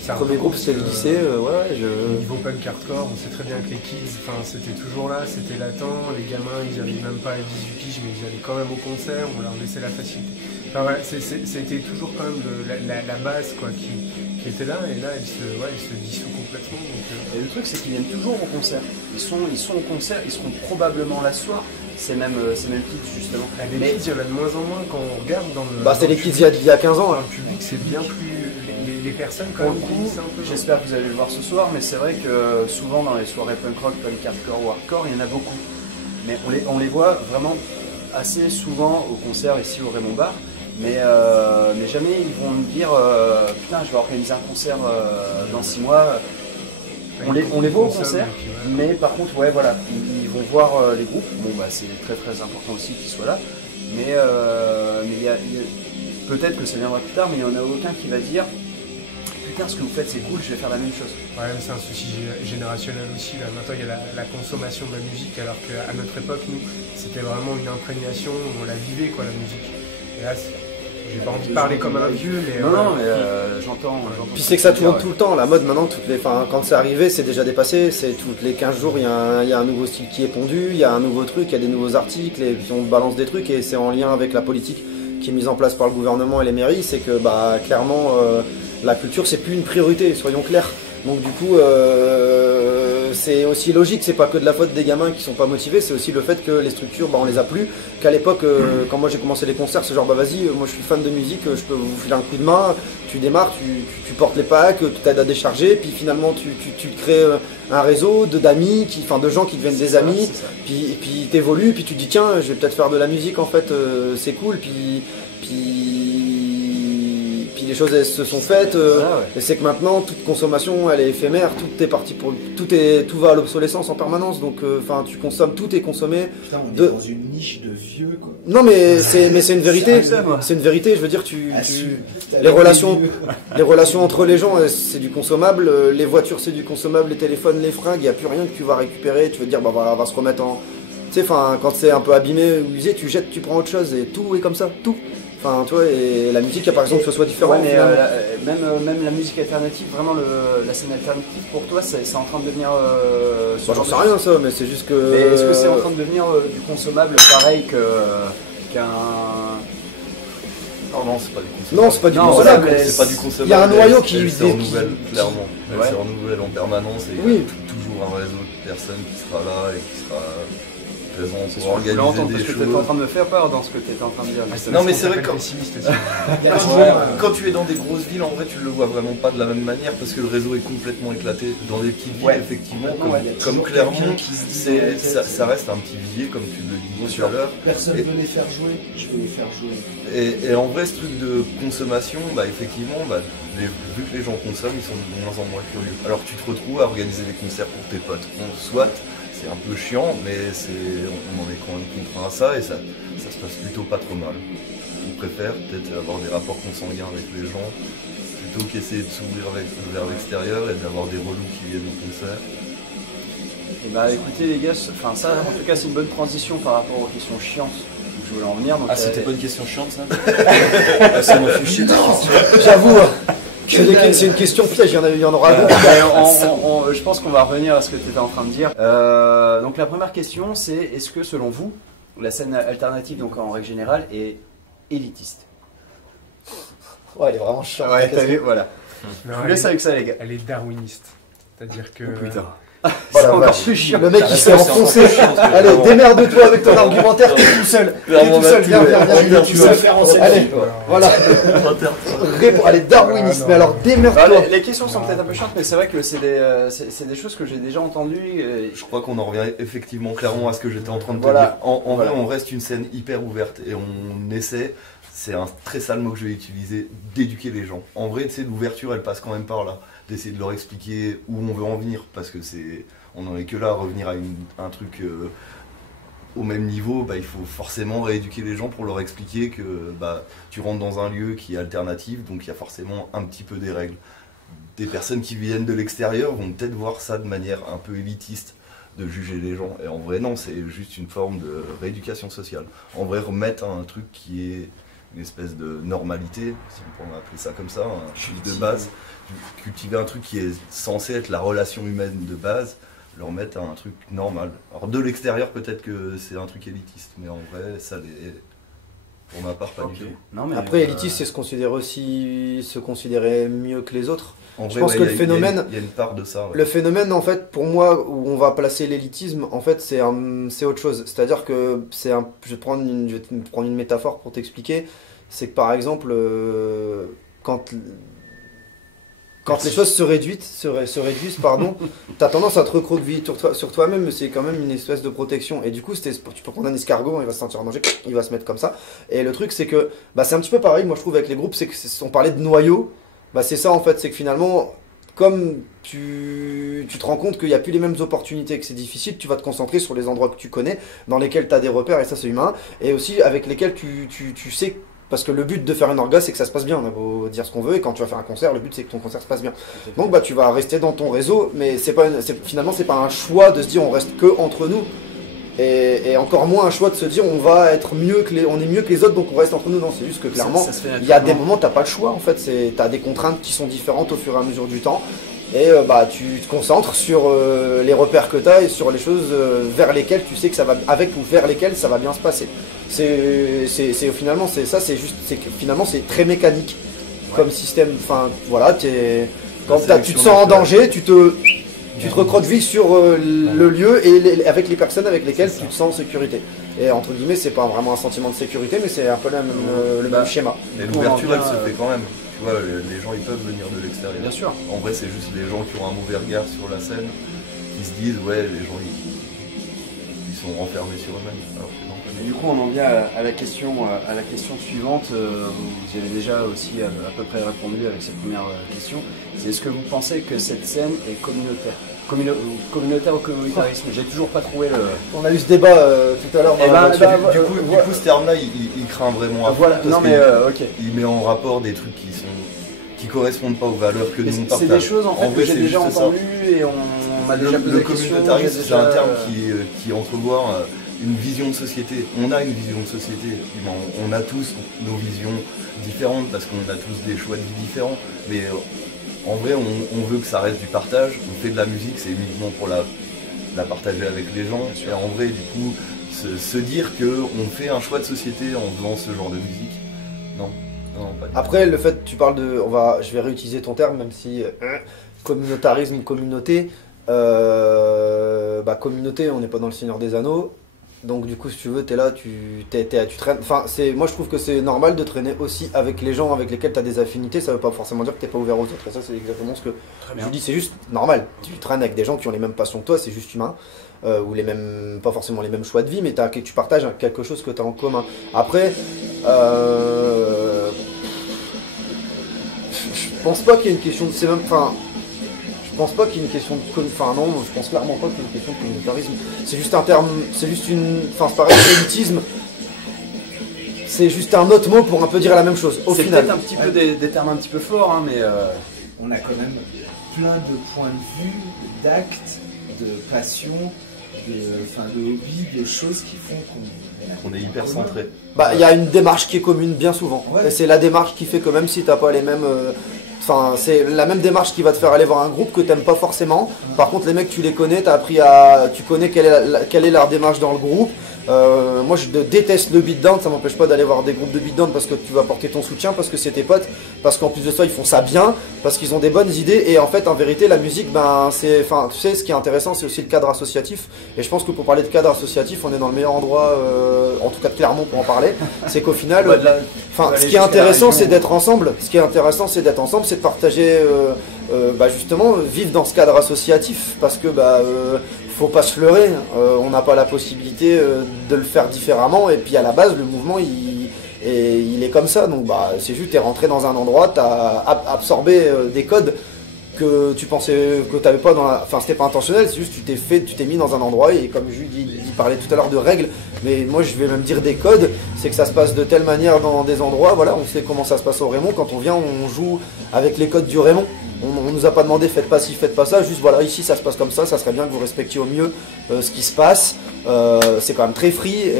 c'est un Premier peu groupe c'était le que- lycée, ouais. Au niveau punk hardcore, on sait très bien que les kids, enfin, c'était toujours là, c'était latent, les gamins ils n'arrivent même pas à 18 piges mais ils allaient quand même au concert, on leur laissait la facilité. Enfin voilà, c'était toujours quand même la base quoi, qui était là et là elle se dissout complètement. Donc, Et le truc c'est qu'ils viennent toujours au concert, ils sont au concert, ils seront probablement là ce soir, ces mêmes kids justement. les Mais- kids il y en a de moins en moins quand on regarde dans le. Bah c'est dans les le kids public. il y a 15 ans. Dans le public c'est bien plus. Les personnes quand Pour même le coup, vieillissent un peu. j'espère que vous allez le voir ce soir, mais c'est vrai que souvent dans les soirées punk rock, punk hardcore ou hardcore, il y en a beaucoup. Mais on les voit vraiment assez souvent au concert ici au Raymond Bar, mais jamais ils vont me dire putain je vais organiser un concert dans 6 mois. On les voit au concert, mais par contre ouais voilà, ils vont voir les groupes. Bon bah c'est très très important aussi qu'ils soient là, mais il y a peut-être que ça viendra plus tard, mais il n'y en a aucun qui va dire putain ce que vous faites c'est cool, je vais faire la même chose. Ouais, mais c'est un souci générationnel aussi. Là. Maintenant, il y a la consommation de la musique, alors qu'à notre époque, nous, c'était vraiment une imprégnation, on la vivait, quoi, la musique. Et là, j'ai pas envie de parler comme un vieux, mais... Non, mais j'entends. Puis c'est que ça tourne tout le temps, la mode maintenant, quand c'est arrivé, c'est déjà dépassé, c'est toutes les 15 jours, il y a un nouveau style qui est pondu, il y a un nouveau truc, il y a des nouveaux articles, et puis on balance des trucs, et c'est en lien avec la politique qui est mise en place par le gouvernement et les mairies, c'est que bah clairement la culture c'est plus une priorité, soyons clairs. Donc du coup c'est aussi logique, c'est pas que de la faute des gamins qui sont pas motivés, c'est aussi le fait que les structures bah, on les a plus, qu'à l'époque quand moi j'ai commencé les concerts c'est genre bah vas-y, moi je suis fan de musique, je peux vous filer un coup de main, tu démarres, tu portes les packs, tu t'aides à décharger, puis finalement tu crées un réseau d'amis, de gens qui deviennent des amis, puis t'évolues, puis tu te dis tiens je vais peut-être faire de la musique en fait, c'est cool, puis les choses elles se sont faites, et c'est que maintenant toute consommation elle est éphémère, tout est parti pour tout va à l'obsolescence en permanence, donc tu consommes, tout est consommé. Putain, on est dans une niche de vieux quoi. Non mais c'est une vérité, ça, moi. c'est une vérité, je veux dire T'as les les relations vieux. entre les gens c'est du consommable, les voitures c'est du consommable, les téléphones, les fringues, il n'y a plus rien que tu vas récupérer, tu veux dire bah on va se remettre en... Tu sais, quand c'est un peu abîmé ou usé, tu jettes, tu prends autre chose et tout est comme ça, tout. Enfin, tu vois, et la musique, il y a par exemple que ce soit différent. Ouais, mais finalement. même la musique alternative, vraiment la scène alternative pour toi, c'est en train de devenir. ce Bon, genre j'en sais de rien choses. ça, mais c'est juste que. Mais est-ce que c'est en train de devenir du consommable pareil qu'un. Non, c'est pas du consommable. Non, c'est pas du Non, consommable. voilà, mais C'est pas du consommable. Il y a un noyau Elle qui se renouvelle, clairement. Elle Ouais. se renouvelle en permanence et Oui. il y a toujours un réseau de personnes qui sera là et qui sera présent C'est pour sûr que je voulais organiser entendre des parce que tu étais en choses. train de me faire peur dans ce que tu étais en train de dire. Non, mais c'est vrai que pessimiste aussi. Il y a Quand tu es dans des grosses villes, en vrai, tu le vois vraiment pas de la même manière parce que le réseau est complètement éclaté. Dans des petites villes, Ouais. effectivement, Ouais, il y a comme toujours Clermont, quelqu'un qui se dit dans la tête, ça reste un petit vivier, comme tu le disais tout à l'heure. Personne Et- veut les faire jouer, je vais les faire jouer. Et en vrai, ce truc de consommation, bah effectivement, vu que les gens consomment, ils sont de moins en moins curieux. Alors tu te retrouves à organiser des concerts pour tes potes. Bon, soit c'est un peu chiant, mais on en est quand même contraint à ça et ça se passe plutôt pas trop mal. préfère, peut-être avoir des rapports consanguins avec les gens, plutôt qu'essayer de s'ouvrir vers l'extérieur et d'avoir des relous qui viennent au concert. Et bah écoutez les gars, enfin ça en tout cas c'est une bonne transition par rapport aux questions chiantes où je voulais en venir. Donc, Ah, c'était pas une question chiante ça? Ça m'a fait chier. J'avoue, c'est une question piège, il y en aura d'autres. Je pense qu'on va revenir à ce que tu étais en train de dire. Donc la première question c'est, est-ce que selon vous, la scène alternative donc en règle générale est élitiste? Ouais, elle est vraiment chiante. Ouais, t'as vu, voilà. Non, Je vous laisse avec ça les gars. elle est darwiniste. C'est-à-dire que. Oh, putain. Voilà, C'est encore vache. plus chiant. Le mec il s'est enfoncé. Allez, démerde-toi avec ton argumentaire, t'es tout seul. T'es tout seul, viens, tu vas faire enseigner. Allez, voilà. Allez, darwiniste, mais alors démerde-toi. Les questions sont peut-être un peu chiantes, mais c'est vrai que c'est des choses que j'ai déjà entendues. Je crois qu'on en revient effectivement clairement à ce que j'étais en train de te Voilà. dire. En Voilà. vrai, on reste une scène hyper ouverte et on essaie, c'est un très sale mot que je vais utiliser, d'éduquer les gens. En vrai, tu sais, l'ouverture, elle passe quand même par là. D'essayer de leur expliquer où on veut en venir, parce que on n'en est que là à revenir à un truc au même niveau. Bah, il faut forcément rééduquer les gens pour leur expliquer que bah, tu rentres dans un lieu qui est alternatif, donc il y a forcément un petit peu des règles. Des personnes qui viennent de l'extérieur vont peut-être voir ça de manière un peu élitiste, de juger les gens. Et en vrai, non, c'est juste une forme de rééducation sociale. En vrai, remettre un truc qui est une espèce de normalité, si on peut appeler ça comme ça, un truc de base, cultiver un truc qui est censé être la relation humaine de base, le remettre à un truc normal. Alors de l'extérieur, peut-être que c'est un truc élitiste, mais en vrai, ça l'est, pour ma part, pas du tout. Non, mais Après, élitiste, c'est se considérer mieux que les autres. En Je vrai, pense ouais, que le phénomène, il y a une part de ça. Ouais. le phénomène, en fait, pour moi, où on va placer l'élitisme, en fait, c'est autre chose. C'est-à-dire que je vais te prendre une métaphore pour t'expliquer. C'est que par exemple, quand les choses se réduisent, pardon, t'as tendance à te recroqueviller sur toi-même, mais c'est quand même une espèce de protection. Et du coup, tu peux prendre un escargot, il va se sentir en danger, il va se mettre comme ça. Et le truc, c'est que bah, c'est un petit peu pareil, moi je trouve, avec les groupes, c'est que on parlait de noyau, bah, c'est ça en fait, c'est que finalement, comme tu te rends compte qu'il n'y a plus les mêmes opportunités, que c'est difficile, tu vas te concentrer sur les endroits que tu connais, dans lesquels tu as des repères, et ça c'est humain, et aussi avec lesquels tu sais. Parce que le but de faire une orga, c'est que ça se passe bien. On a beau dire ce qu'on veut, et quand tu vas faire un concert, le but c'est que ton concert se passe bien. Donc bah tu vas rester dans ton réseau, mais finalement c'est pas un choix de se dire on reste que entre nous, et encore moins un choix de se dire on va être on est mieux que les autres, donc on reste entre nous. Non, c'est juste que clairement, il y a des moments t'as pas le choix en fait. T'as des contraintes qui sont différentes au fur et à mesure du temps. Et bah, tu te concentres sur les repères que tu as et sur les choses vers lesquelles tu sais que ça va, avec ou vers lesquelles ça va bien se passer. Finalement, c'est ça, finalement, c'est très mécanique comme système. Enfin, voilà, quand tu te sens en danger, tu te recroquevilles sur le lieu et avec les personnes avec lesquelles tu te sens en sécurité. Et entre guillemets, c'est pas vraiment un sentiment de sécurité, mais c'est un peu le même schéma. Et l'ouverture, elle se fait quand même. Tu vois, les gens, ils peuvent venir de l'extérieur. Bien sûr. En vrai, c'est juste les gens qui ont un mauvais regard sur la scène, qui se disent, ouais, les gens, ils sont renfermés sur eux-mêmes. Alors que non, pas Et du coup, on en vient à la question suivante. Vous avez déjà aussi à peu près répondu avec cette première question. C'est est-ce que vous pensez que cette scène est communautaire communautaire ou communautarisme? J'ai toujours pas trouvé le... On a eu ce débat tout à l'heure. Du coup, ce terme-là, il craint vraiment à fond. Voilà, non mais ok. Il met en rapport des trucs qui correspondent pas aux valeurs que nous on partage. C'est des choses en fait que vrai, j'ai c'est déjà juste ça. entendues et on m'a déjà posé Le la question. communautarisme, c'est un terme qui entrevoit une vision de société. On a une vision de société. On a tous nos visions différentes parce qu'on a tous des choix de vie différents. Mais en vrai, on veut que ça reste du partage. On fait de la musique, c'est uniquement pour la partager avec les gens. Et en vrai, du coup, se dire qu'on fait un choix de société en faisant ce genre de musique, non, pas du tout. Après, le fait, tu parles de... je vais réutiliser ton terme, même si communautarisme, communauté, communauté, on n'est pas dans le Seigneur des Anneaux. Donc du coup, si tu veux, t'es là, tu traînes. Enfin, moi je trouve que c'est normal de traîner aussi avec les gens avec lesquels tu as des affinités. Ça veut pas forcément dire que t'es pas ouvert aux autres. Et ça, c'est exactement ce que je dis. C'est juste normal. Tu traînes avec des gens qui ont les mêmes passions que toi, c'est juste humain. Ou pas forcément les mêmes choix de vie, mais tu partages quelque chose que tu as en commun. Après, je pense pas qu'il y ait une question de... Je pense pas qu'il y ait une question de... non, je pense clairement pas qu'il y ait une question de communautarisme. C'est juste un terme... C'est juste une... c'est pareil, l'élitisme... c'est juste un autre mot pour un peu dire la même chose, au C'est final. peut-être un petit peu des termes un petit peu forts, hein, mais On a quand même plein de points de vue, d'actes, de passion, de hobby, de choses qui font On est hyper centré. Bah, il y a une démarche qui est commune bien souvent. Ouais. Et c'est la démarche qui fait que même si t'as pas les mêmes. Enfin, c'est la même démarche qui va te faire aller voir un groupe que t'aimes pas forcément. Par contre, les mecs, tu les connais, tu connais quelle est leur démarche dans le groupe. Moi, je déteste le beatdown, ça m'empêche pas d'aller voir des groupes de beatdown parce que tu vas apporter ton soutien, parce que c'est tes potes, parce qu'en plus de ça, ils font ça bien, parce qu'ils ont des bonnes idées. Et en fait, en vérité, la musique, ben, enfin, tu sais, ce qui est intéressant, c'est aussi le cadre associatif. Et je pense que pour parler de cadre associatif, on est dans le meilleur endroit, en tout cas de Clermont, pour en parler. C'est qu'au final, ce qui est intéressant, c'est d'être ensemble. Ce qui est intéressant, c'est d'être ensemble, c'est de partager, justement, vivre dans ce cadre associatif, parce que faut pas se leurrer, on n'a pas la possibilité de le faire différemment, et puis à la base le mouvement il est comme ça, donc c'est juste t'es rentré dans un endroit, t'as absorbé des codes que tu pensais que t'avais pas enfin c'était pas intentionnel, c'est juste tu t'es mis dans un endroit, et comme Jules il parlait tout à l'heure de règles, mais moi je vais même dire des codes, c'est que ça se passe de telle manière dans des endroits, voilà, on sait comment ça se passe au Raymond, quand on vient on joue avec les codes du Raymond. On nous a pas demandé faites pas ci, faites pas ça, juste voilà, ici ça se passe comme ça serait bien que vous respectiez au mieux ce qui se passe. C'est quand même très free,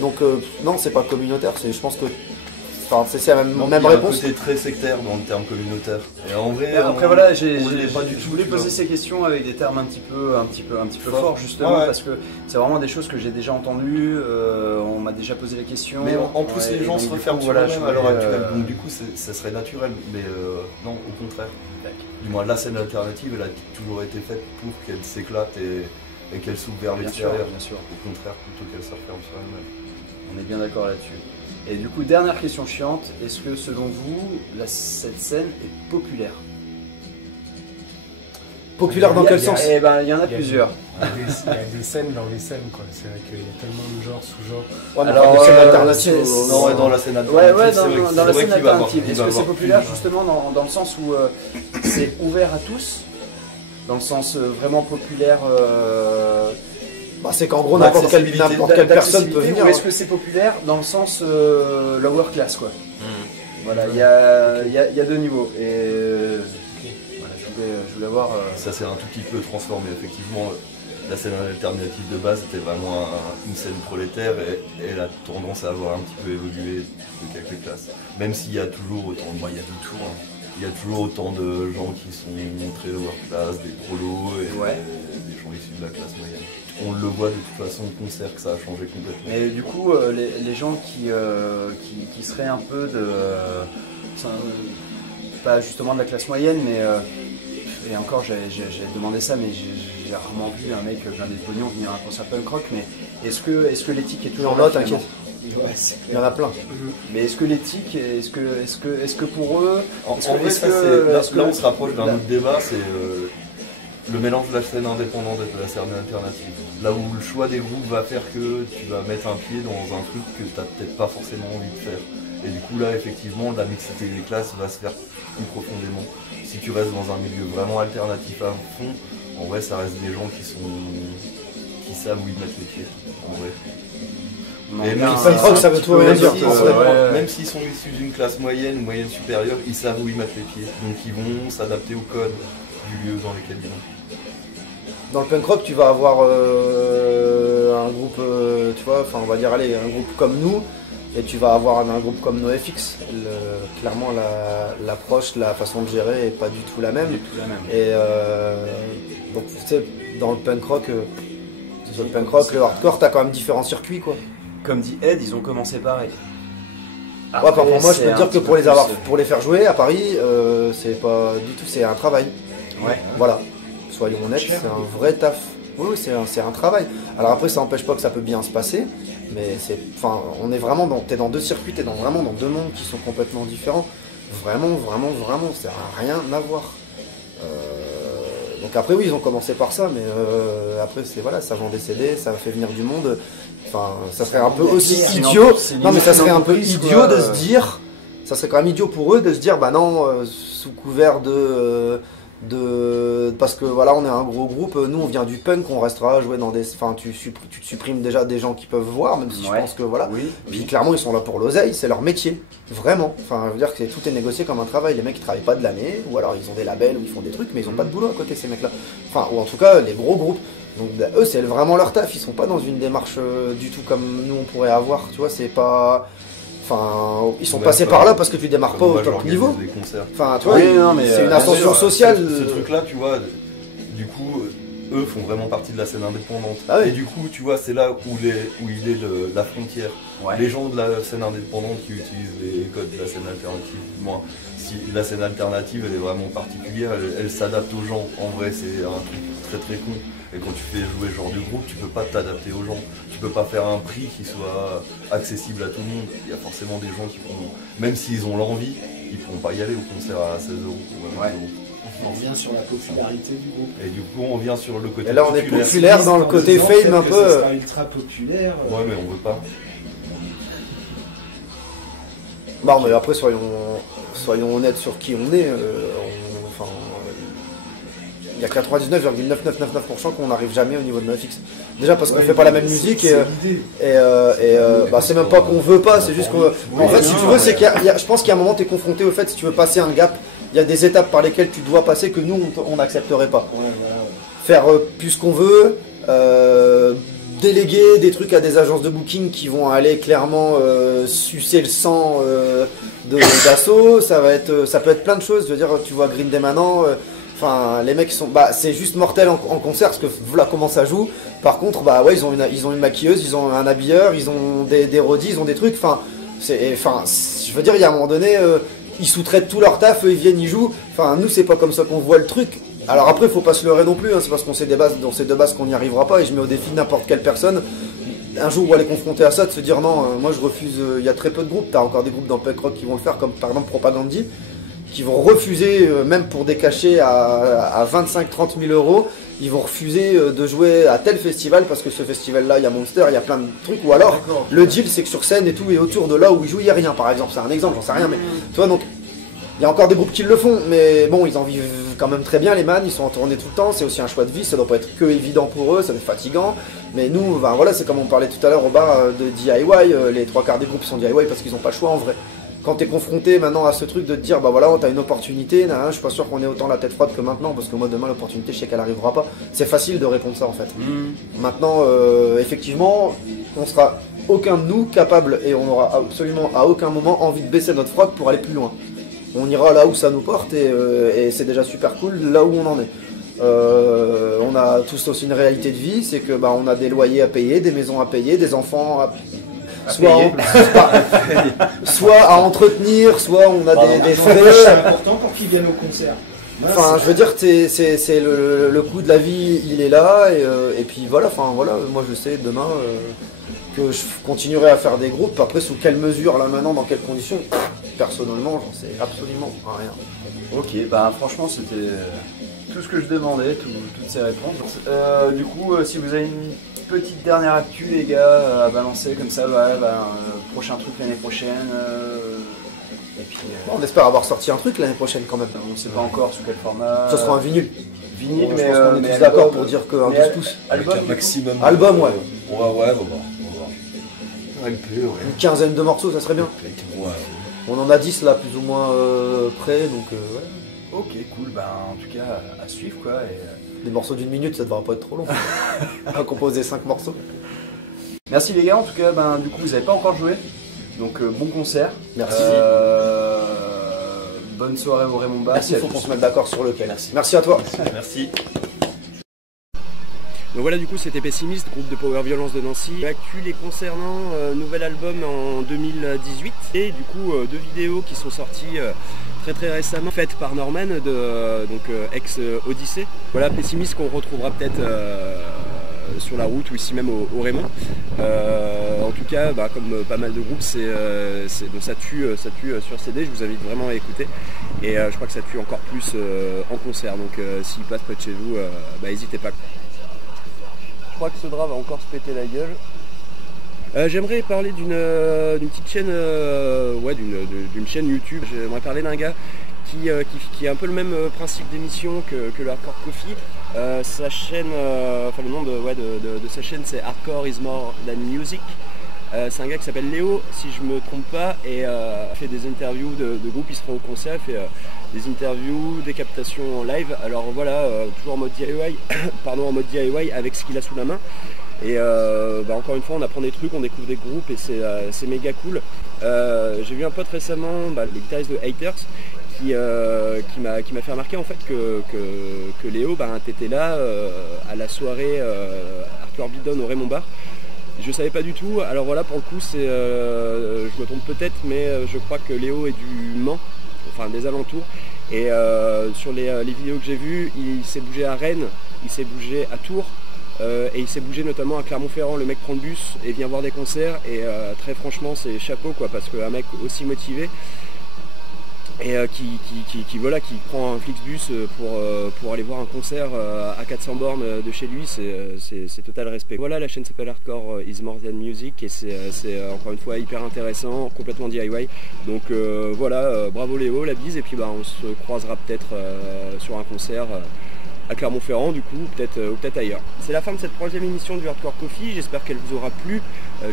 donc non, c'est pas communautaire, je pense que c'est la même réponse. Il y a un côté très sectaire dans le terme communautaire. Et en vrai, après voilà, je je voulais poser ces questions avec des termes un petit peu forts justement, parce que c'est vraiment des choses que j'ai déjà entendues, on m'a déjà posé les questions. Mais en plus les gens se referment sur eux-mêmes à l'heure actuelle, donc du coup ça serait naturel, mais non, au contraire. Du moins la scène alternative elle a toujours été faite pour qu'elle s'éclate et qu'elle s'ouvre vers l'extérieur. Bien sûr. Au contraire, plutôt qu'elle se referme sur elle-même. On est bien d'accord là-dessus. Et du coup, dernière question chiante, est-ce que selon vous, cette scène est populaire? Populaire dans quel sens? Eh ben, il y en a plusieurs. Il y a des scènes dans les scènes, quoi. C'est vrai qu'il y a tellement de genres, sous-genres. Ouais, alors, scène alternative. Non, dans la scène alternative. Ouais, dans la scène alternative. Est-ce que c'est populaire justement dans le sens où c'est ouvert à tous? Dans le sens vraiment populaire c'est qu'en gros, n'importe quelle personne peut venir. Ou est-ce que c'est populaire dans le sens lower class, quoi? Voilà, il y a deux niveaux. Et voilà, je voulais voir. Ça s'est un tout petit peu transformé, effectivement. La scène alternative de base était vraiment une scène prolétaire et elle a tendance à avoir un petit peu évolué de quelques classes. Même s'il y a toujours autant de... il y a de tout. Il y a toujours autant de gens qui sont très lower class, des prolos et des gens issus de la classe moyenne. On le voit de toute façon au concert que ça a changé complètement. Et du coup, les gens qui seraient un peu de... pas justement de la classe moyenne, mais... et encore, j'ai demandé ça, mais j'ai rarement vu un mec plein des pognons venir à un concert punk rock, mais est-ce que l'éthique est toujours là, t'inquiète. Ouais, il y en a plein. Mais est-ce que l'éthique, est-ce que pour eux... En vrai, là on se rapproche d'un autre débat, c'est le mélange de la scène indépendante et de la scène alternative. Là où le choix des groupes va faire que tu vas mettre un pied dans un truc que tu n'as peut-être pas forcément envie de faire. Et du coup là effectivement la mixité des classes va se faire plus profondément. Si tu restes dans un milieu vraiment alternatif à fond, en vrai ça reste des gens qui savent où ils mettent les pieds, en vrai. Ça veut tout rien dire. Même s'ils sont issus d'une classe moyenne ou moyenne supérieure, ils savent où ils mettent les pieds. Donc ils vont s'adapter au code du lieu dans lequel ils vont. Dans le punk rock, tu vas avoir un groupe, tu vois, enfin on va dire allez, un groupe comme nous, et tu vas avoir un groupe comme NoFX. Clairement l'approche, la façon de gérer est pas du tout la même. Et donc tu sais, dans le punk rock, le hardcore, t'as quand même différents circuits, quoi. Comme dit Ed, ils ont commencé pareil. Après, pour moi, je peux te dire que pour les faire jouer à Paris, c'est pas du tout, c'est un travail. Ouais. Voilà. Soyons honnêtes, c'est un vrai taf. Oui, c'est un travail. Alors après, ça n'empêche pas que ça peut bien se passer, mais on est vraiment t'es dans deux circuits, t'es vraiment dans deux mondes qui sont complètement différents. Vraiment, ça n'a rien à voir. Donc après, oui, ils ont commencé par ça, mais après, ça vend des CD, ça fait venir du monde. Enfin, ça serait un peu aussi idiot. Non, mais ça serait un peu idiot de se dire. Ça serait quand même idiot pour eux de se dire, bah non, sous couvert de parce que voilà, on est un gros groupe, nous on vient du punk, on restera à jouer dans des... Enfin, tu te supprimes déjà des gens qui peuvent voir, même si je pense que voilà. Oui. Puis clairement, ils sont là pour l'oseille, c'est leur métier, vraiment. Enfin, je veux dire que tout est négocié comme un travail. Les mecs, ils travaillent pas de l'année, ou alors ils ont des labels, ou ils font des trucs, mais ils ont pas de boulot à côté, ces mecs-là. Enfin, ou en tout cas, les gros groupes. Donc eux, c'est vraiment leur taf, ils sont pas dans une démarche du tout comme nous on pourrait avoir, tu vois, c'est pas... Enfin, ils sont passés par là parce que tu démarres pas au top niveau. Enfin, tu vois, c'est une ascension sociale. Ce truc-là, tu vois, du coup, eux font vraiment partie de la scène indépendante. Ah oui. Et du coup, tu vois, c'est là où il est la frontière. Ouais. Les gens de la scène indépendante qui utilisent les codes de la scène alternative, moi, si la scène alternative, elle est vraiment particulière, elle s'adapte aux gens. En vrai, c'est un truc très très con. Et quand tu fais jouer ce genre de groupe, tu peux pas t'adapter aux gens. Tu peux pas faire un prix qui soit accessible à tout le monde. Il y a forcément des gens qui pourront, même s'ils ont l'envie, ils pourront pas y aller au concert à 16 € ou à 20 €. On revient sur la popularité du groupe. Et du coup, on vient sur le côté Et là, on est populaire dans le côté fame un peu. Ça sera ultra populaire. Ouais, mais on veut pas. Bon, mais après, soyons honnêtes sur qui on est. Il y a 99,9999% qu'on n'arrive jamais au niveau de NoFX. Déjà parce qu'on fait pas la même musique c'est même pas qu'on veut pas, c'est juste qu'on... En fait, si tu veux, c'est je pense qu'il y a un moment, tu es confronté au fait, si tu veux passer un gap, il y a des étapes par lesquelles tu dois passer que nous, on n'accepterait pas. Faire plus ce qu'on veut, déléguer des trucs à des agences de booking qui vont aller clairement sucer le sang d'assaut, ça peut être plein de choses. Je veux dire, tu vois Green Day maintenant... Enfin, les mecs sont, c'est juste mortel en concert parce que voilà comment ça joue. Par contre, ils ont une maquilleuse, ils ont un habilleur, ils ont des rodis, ils ont des trucs. Je veux dire, il y a un moment donné, ils sous-traitent tout leur taf, ils viennent, ils jouent. Enfin, nous, c'est pas comme ça qu'on voit le truc. Alors après, faut pas se leurrer non plus. Hein, c'est parce qu'on sait dans ces deux bases qu'on n'y arrivera pas. Et je mets au défi n'importe quelle personne. Un jour où elle est confrontée à ça, de se dire non, moi je refuse. Il y a très peu de groupes. T'as encore des groupes dans le punk rock qui vont le faire, comme par exemple Propagandhi, qui vont refuser, même pour des cachets à 25-30 000 €, ils vont refuser de jouer à tel festival parce que ce festival-là, il y a Monster, il y a plein de trucs. Ou alors, le deal, c'est que sur scène et tout, et autour de là où ils jouent, il n'y a rien, par exemple. C'est un exemple, j'en sais rien, mais tu vois, donc, il y a encore des groupes qui le font, mais bon, ils en vivent quand même très bien, les man, ils sont en tournée tout le temps, c'est aussi un choix de vie, ça doit pas être que évident pour eux, ça doit être fatigant. Mais nous, voilà, c'est comme on parlait tout à l'heure au bar de DIY, les trois quarts des groupes sont DIY parce qu'ils n'ont pas le choix en vrai. Quand tu es confronté maintenant à ce truc de te dire, voilà, t'as une opportunité, je suis pas sûr qu'on ait autant la tête froide que maintenant, parce que moi demain l'opportunité, je sais qu'elle arrivera pas. C'est facile de répondre ça en fait. Maintenant, effectivement, on sera aucun de nous capable et on n'aura absolument à aucun moment envie de baisser notre froc pour aller plus loin. On ira là où ça nous porte et c'est déjà super cool là où on en est. On a tous aussi une réalité de vie, c'est que on a des loyers à payer, des maisons à payer, des enfants à soit à entretenir, soit on a des frais. C'est important pour qu'ils viennent au concert. Enfin, je veux dire, c'est le coût de la vie, il est là, et puis voilà, moi je sais demain que je continuerai à faire des groupes. Après, sous quelle mesure, là maintenant, dans quelles conditions, personnellement, j'en sais absolument rien. Ok, franchement, c'était tout ce que je demandais, toutes ces réponses. Du coup, si vous avez une petite dernière actu, les gars, à balancer comme ça, prochain truc l'année prochaine. Et puis, on espère avoir sorti un truc l'année prochaine quand même. On ne sait pas encore sous quel format. Ce sera un vinyle. Vinyle, mais on est tous d'accord pour dire qu'un 12-pouces. Album, avec un maximum. Album, ouais. Ouais, on va voir. Une quinzaine de morceaux, ça serait bien. Ouais. On en a 10 là, plus ou moins près, donc ouais. Ok, cool, en tout cas, à suivre quoi. Des morceaux d'une minute, ça devrait pas être trop long. À composer 5 morceaux. Merci les gars, en tout cas, du coup, vous n'avez pas encore joué. Donc, bon concert. Merci. Bonne soirée au Raymond Bar. Merci, il faut qu'on se mette d'accord sur lequel. Merci à toi. Merci. Donc voilà, du coup c'était Pessimiste, groupe de power violence de Nancy. L'actu les concernant, nouvel album en 2018 et du coup 2 vidéos qui sont sorties très récemment, faites par Norman ex Odyssée. Voilà, Pessimiste qu'on retrouvera peut-être sur la route ou ici même au Raymond. En tout cas, comme pas mal de groupes, donc ça tue sur CD, je vous invite vraiment à écouter. Et je crois que ça tue encore plus en concert, donc s'il passe près de chez vous, n'hésitez pas. Je crois que ce drap va encore se péter la gueule. J'aimerais parler d'une petite chaîne, d'une chaîne YouTube. J'aimerais parler d'un gars qui a un peu le même principe d'émission que le Hardcore Coffee. Sa chaîne, le nom de sa chaîne c'est Hardcore is More Than Music. C'est un gars qui s'appelle Léo, si je me trompe pas, et fait des interviews de groupes, il se rend au concert, il fait des interviews, des captations en live. Alors voilà, toujours en mode DIY, en mode DIY avec ce qu'il a sous la main. Et encore une fois, on apprend des trucs, on découvre des groupes et c'est méga cool. J'ai vu un pote récemment, les guitaristes de Haters, qui m'a fait remarquer en fait que Léo, t'étais là à la soirée Hardcore Bidon au Raymond Bar. Je savais pas du tout, alors voilà, pour le coup je me trompe peut-être, mais je crois que Léo est du Mans, enfin des alentours, et sur les vidéos que j'ai vues, il s'est bougé à Rennes, il s'est bougé à Tours, et il s'est bougé notamment à Clermont-Ferrand. Le mec prend le bus et vient voir des concerts, et très franchement c'est chapeau quoi, parce qu'un mec aussi motivé, et qui prend un Flixbus pour aller voir un concert à 400 bornes de chez lui, c'est total respect. Voilà, la chaîne s'appelle Hardcore is More Than Music, et c'est encore une fois hyper intéressant, complètement DIY. Donc voilà, bravo Léo, la bise, et puis on se croisera peut-être sur un concert à Clermont-Ferrand du coup, ou peut-être ailleurs. C'est la fin de cette 3e émission du Hardcore Coffee, j'espère qu'elle vous aura plu,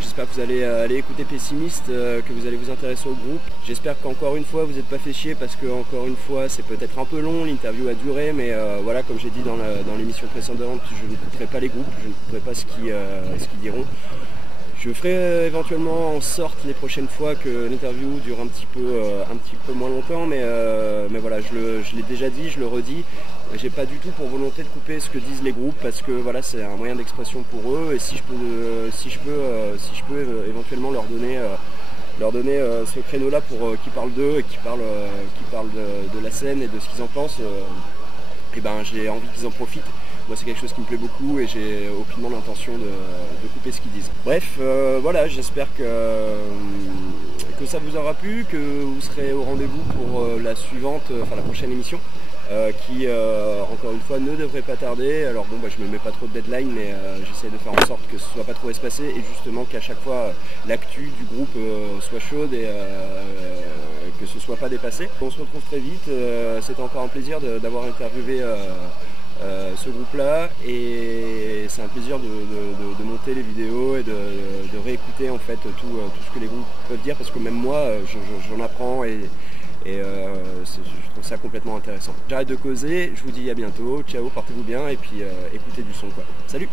j'espère que vous allez aller écouter Pessimist, que vous allez vous intéresser au groupe. J'espère qu'encore une fois vous n'êtes pas fait chier, parce que encore une fois c'est peut-être un peu long, l'interview a duré, mais voilà, comme j'ai dit dans l'émission précédente, je ne couperai pas les groupes, je ne couperai pas ce qu'ils diront. Je ferai éventuellement en sorte les prochaines fois que l'interview dure un petit peu moins longtemps, mais voilà, je l'ai déjà dit, je le redis, j'ai pas du tout pour volonté de couper ce que disent les groupes, parce que voilà, c'est un moyen d'expression pour eux, et si je peux éventuellement leur donner ce créneau-là pour qu'ils parlent d'eux et qu'ils parlent de la scène et de ce qu'ils en pensent, j'ai envie qu'ils en profitent. Moi c'est quelque chose qui me plaît beaucoup et j'ai aucunement l'intention de couper ce qu'ils disent. Bref, voilà, j'espère que ça vous aura plu, que vous serez au rendez-vous pour la prochaine émission, qui encore une fois ne devrait pas tarder. Alors bon, je me mets pas trop de deadline, mais j'essaie de faire en sorte que ce soit pas trop espacé, et justement qu'à chaque fois l'actu du groupe soit chaude et que ce soit pas dépassé. On se retrouve très vite, c'était encore un plaisir d'avoir interviewé ce groupe-là, et c'est un plaisir de monter les vidéos et de réécouter en fait tout ce que les groupes peuvent dire, parce que même moi j'en apprends, et je trouve ça complètement intéressant. J'arrête de causer, je vous dis à bientôt, ciao, portez-vous bien, et puis écoutez du son quoi. Salut!